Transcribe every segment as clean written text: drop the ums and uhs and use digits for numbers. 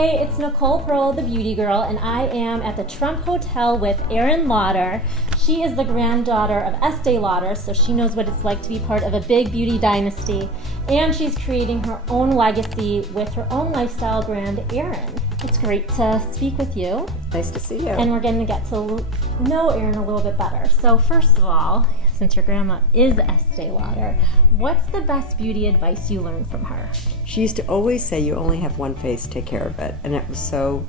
Hey, it's Nicole Pearl, the beauty girl, and I am at the Trump Hotel with Erin Lauder. She is the granddaughter of Estee Lauder, so she knows what it's like to be part of a big beauty dynasty. And she's creating her own legacy with her own lifestyle brand, Erin. It's great to speak with you. Nice to see you. And we're going to get to know Erin a little bit better. So first of all, since your grandma is Estee Lauder, what's the best beauty advice you learned from her? She used to always say you only have one face, take care of it. And it was so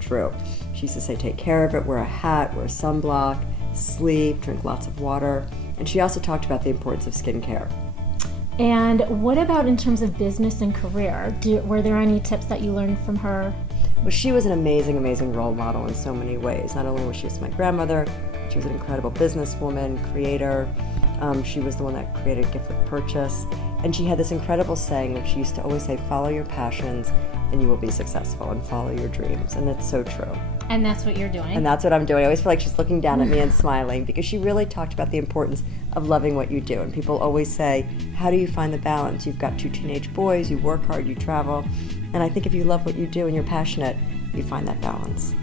true. She used to say take care of it, wear a hat, wear sunblock, sleep, drink lots of water. And she also talked about the importance of skincare. And what about in terms of business and career? Were there any tips that you learned from her? Well, she was an amazing role model in so many ways. Not only was she my grandmother, she was an incredible businesswoman, creator. She was the one that created Gift with Purchase. And she had this incredible saying that she used to always say, follow your passions and you will be successful, and follow your dreams. And that's so true. And that's what you're doing. And that's what I'm doing. I always feel like she's looking down at me and smiling, because she really talked about the importance of loving what you do. And people always say, how do you find the balance? You've got 2 teenage boys, you work hard, you travel. And I think if you love what you do and you're passionate, you find that balance.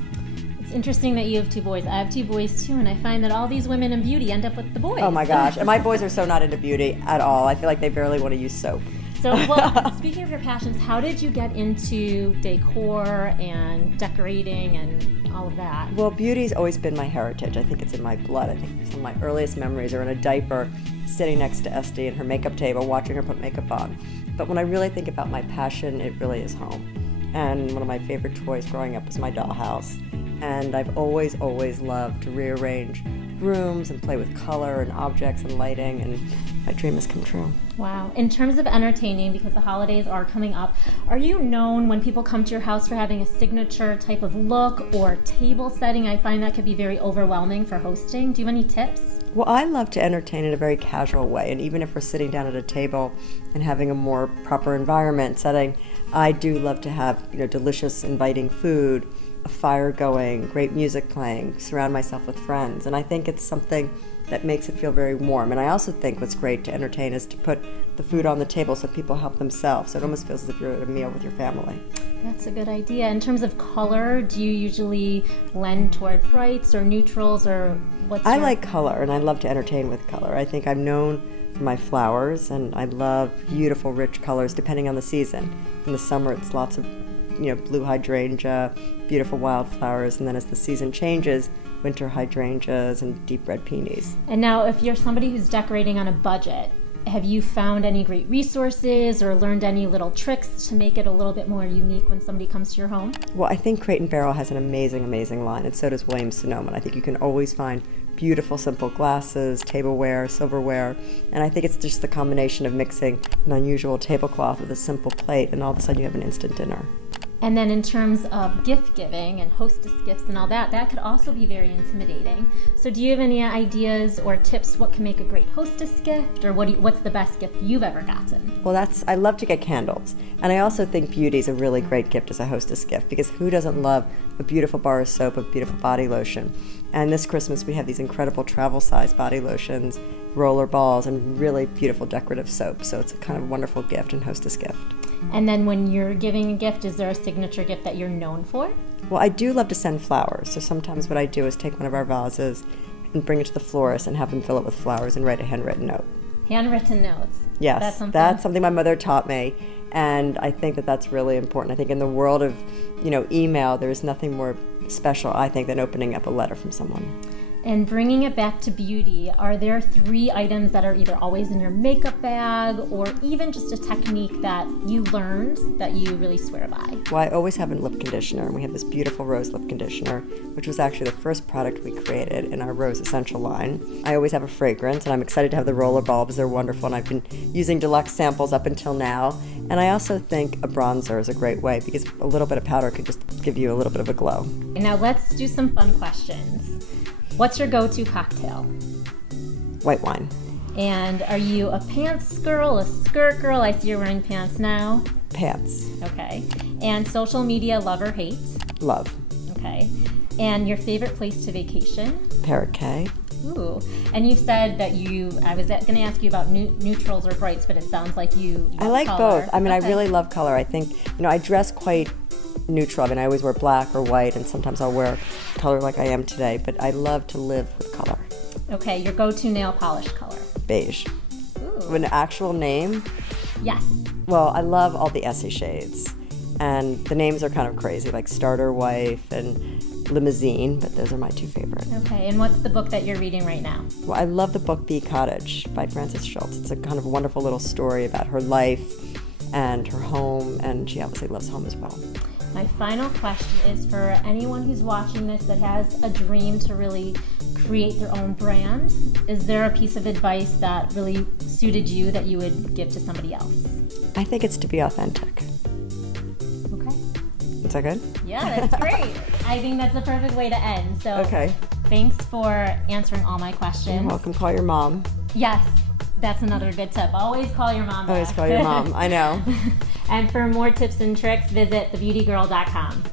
It's interesting that you have 2 boys. I have 2 boys too, and I find that all these women in beauty end up with the boys. Oh my gosh. And my boys are so not into beauty at all. I feel like they barely want to use soap. So, well, speaking of your passions, how did you get into decor and decorating and all of that? Well, beauty's always been my heritage. I think it's in my blood. I think some of my earliest memories are in a diaper, sitting next to Esty at her makeup table, watching her put makeup on. But when I really think about my passion, it really is home. And one of my favorite toys growing up was my dollhouse. And I've always loved to rearrange rooms and play with color and objects and lighting, and my dream has come true. Wow. In terms of entertaining, because the holidays are coming up, are you known when people come to your house for having a signature type of look or table setting? I find that could be very overwhelming for hosting. Do you have any tips? Well, I love to entertain in a very casual way, and even if we're sitting down at a table and having a more proper environment setting, I do love to have, delicious, inviting food, a fire going, great music playing, surround myself with friends. And I think it's something that makes it feel very warm. And I also think what's great to entertain is to put the food on the table so people help themselves. So it almost feels as if you're at a meal with your family. That's a good idea. In terms of color, do you usually lend toward brights or neutrals, or I like color, and I love to entertain with color. I think I'm known for my flowers, and I love beautiful, rich colors depending on the season. In the summer, it's lots of blue hydrangea, beautiful wildflowers, and then as the season changes, winter hydrangeas and deep red peonies. And now, if you're somebody who's decorating on a budget, have you found any great resources or learned any little tricks to make it a little bit more unique when somebody comes to your home? Well, I think Crate & Barrel has an amazing line, and so does Williams-Sonoma. I think you can always find beautiful, simple glasses, tableware, silverware, and I think it's just the combination of mixing an unusual tablecloth with a simple plate, and all of a sudden you have an instant dinner. And then in terms of gift giving and hostess gifts and all that, that could also be very intimidating. So do you have any ideas or tips what can make a great hostess gift, or what's the best gift you've ever gotten? Well, I love to get candles. And I also think beauty is a really great gift as a hostess gift, because who doesn't love a beautiful bar of soap, a beautiful body lotion? And this Christmas we have these incredible travel-size body lotions, roller balls, and really beautiful decorative soap. So it's a kind of wonderful gift and hostess gift. And then when you're giving a gift, is there a signature gift that you're known for? Well, I do love to send flowers. So sometimes what I do is take one of our vases and bring it to the florist and have them fill it with flowers and write a handwritten note. Handwritten notes? Yes, that's something my mother taught me. And I think that that's really important. I think in the world of, email, there is nothing more special, I think, than opening up a letter from someone. And bringing it back to beauty, are there 3 items that are either always in your makeup bag, or even just a technique that you learned that you really swear by? Well, I always have a lip conditioner, and we have this beautiful rose lip conditioner, which was actually the first product we created in our Rose Essential line. I always have a fragrance, and I'm excited to have the roller bulbs. They're wonderful, and I've been using deluxe samples up until now. And I also think a bronzer is a great way, because a little bit of powder could just give you a little bit of a glow. Now let's do some fun questions. What's your go-to cocktail? White wine. And are you a pants girl, a skirt girl? I see you're wearing pants now. Pants. Okay. And social media, love or hate? Love. Okay. And your favorite place to vacation? Parrot Cay. Ooh. And you said that I was going to ask you about neutrals or brights, but it sounds like you love I like color. both. I mean, okay. I really love color. I think, I dress quite neutral. I mean, I always wear black or white, and sometimes I'll wear color like I am today, but I love to live with color. Okay, your go-to nail polish color? Beige. Ooh. An actual name? Yes. Well, I love all the Essie shades, and the names are kind of crazy, like Starter Wife and Limousine, but those are my two favorites. Okay, and what's the book that you're reading right now? Well, I love the book Bee Cottage by Frances Schultz. It's a kind of wonderful little story about her life and her home, and she obviously loves home as well. My final question is for anyone who's watching this that has a dream to really create their own brand. Is there a piece of advice that really suited you that you would give to somebody else? I think it's to be authentic. Okay. Is that good? Yeah, that's great. I think that's the perfect way to end. So Okay. Thanks for answering all my questions. You're welcome. Call your mom. Yes, that's another good tip. Always call your mom back. Always call your mom. I know. And for more tips and tricks, visit thebeautygirl.com.